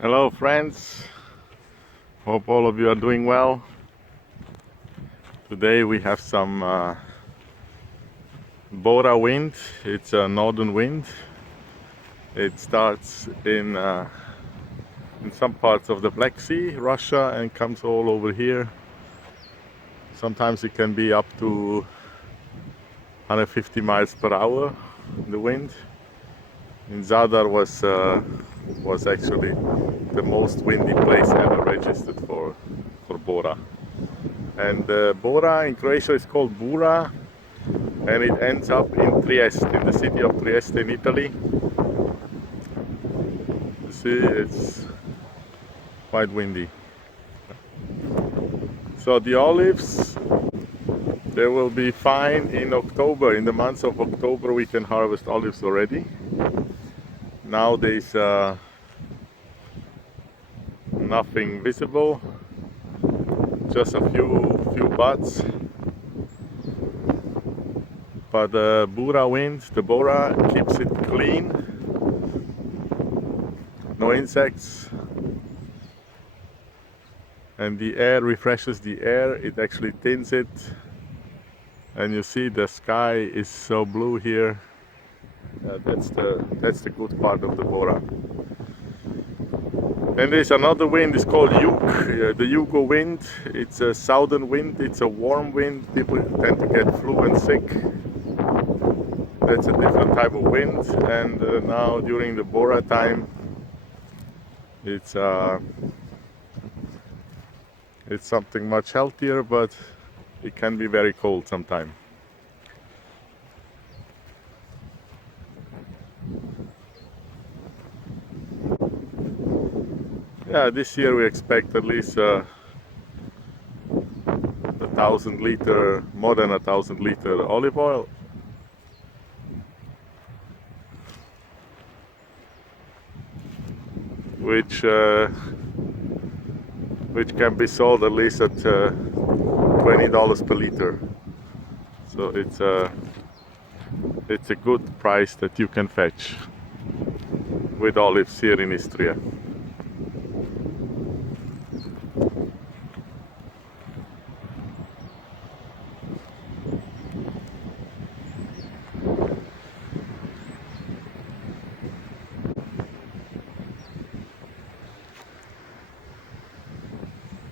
Hello friends, hope all of you are doing well. Today we have some bora wind. It's a northern wind. It starts in some parts of the Black Sea, Russia, and comes all over here. Sometimes it can be up to 150 miles per hour, the wind. In Zadar was actually the most windy place ever registered for bora. And Bora in Croatia is called Bura, and it ends up in Trieste, in the city of Trieste in Italy. You see, it's quite windy. So the olives, they will be fine in October. In the month of October we can harvest olives already. Now there's nothing visible, just a few buds. But the Bura wind, the bora, keeps it clean, no insects, and the air refreshes the air. It actually tints it, and you see the sky is so blue here. That's the good part of the bora. And there's another wind, it's called Yuk, the Yugo wind. It's a southern wind, it's a warm wind. People tend to get flu and sick. That's a different type of wind. And now during the bora time, it's something much healthier, but it can be very cold sometimes. Yeah, this year we expect at least 1,000 liter, more than 1,000 liter olive oil. Which can be sold at least at $20 per liter. So it's a good price that you can fetch with olives here in Istria.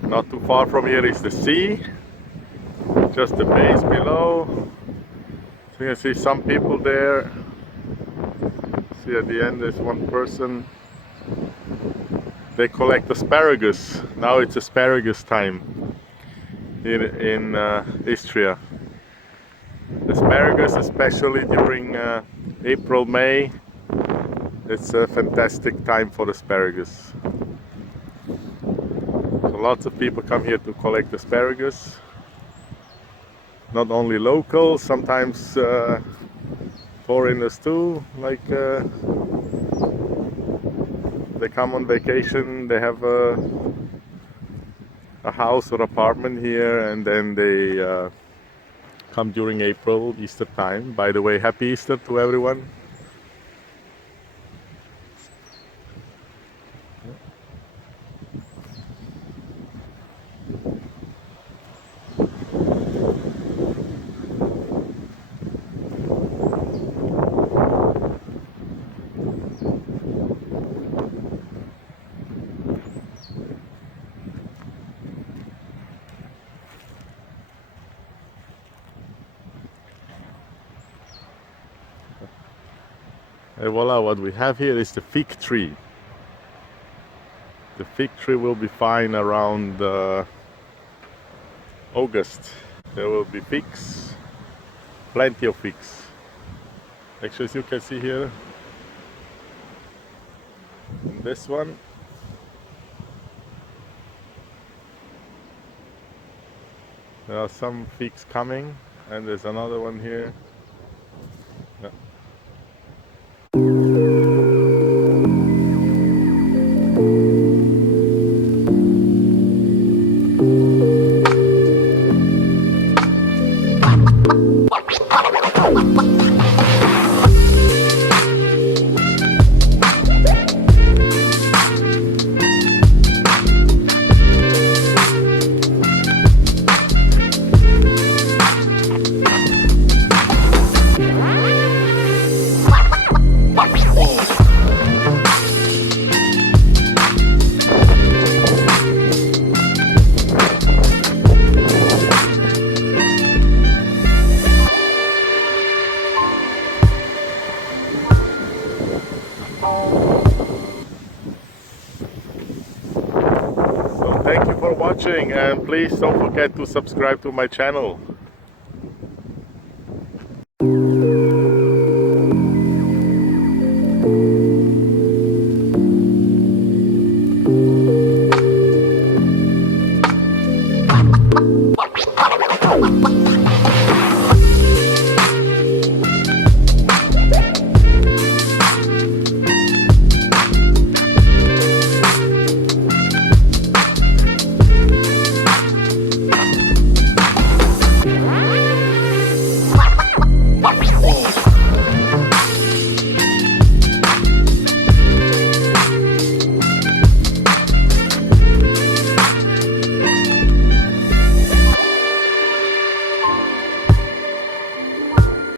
Not too far from here is the sea, just the base below. So you can see some people there. See, at the end there's one person. They collect asparagus. Now it's asparagus time here in Istria. Asparagus, especially during April, May, it's a fantastic time for asparagus. So lots of people come here to collect asparagus. Not only local, sometimes foreigners too. Like they come on vacation, they have a house or apartment here, and then they come during April, Easter time. By the way, happy Easter to everyone. And voila, what we have here is the fig tree. The fig tree will be fine around August. There will be figs, plenty of figs. Actually, as you can see here, this one, there are some figs coming, and there's another one here. Yeah. So thank you for watching, and please don't forget to subscribe to my channel.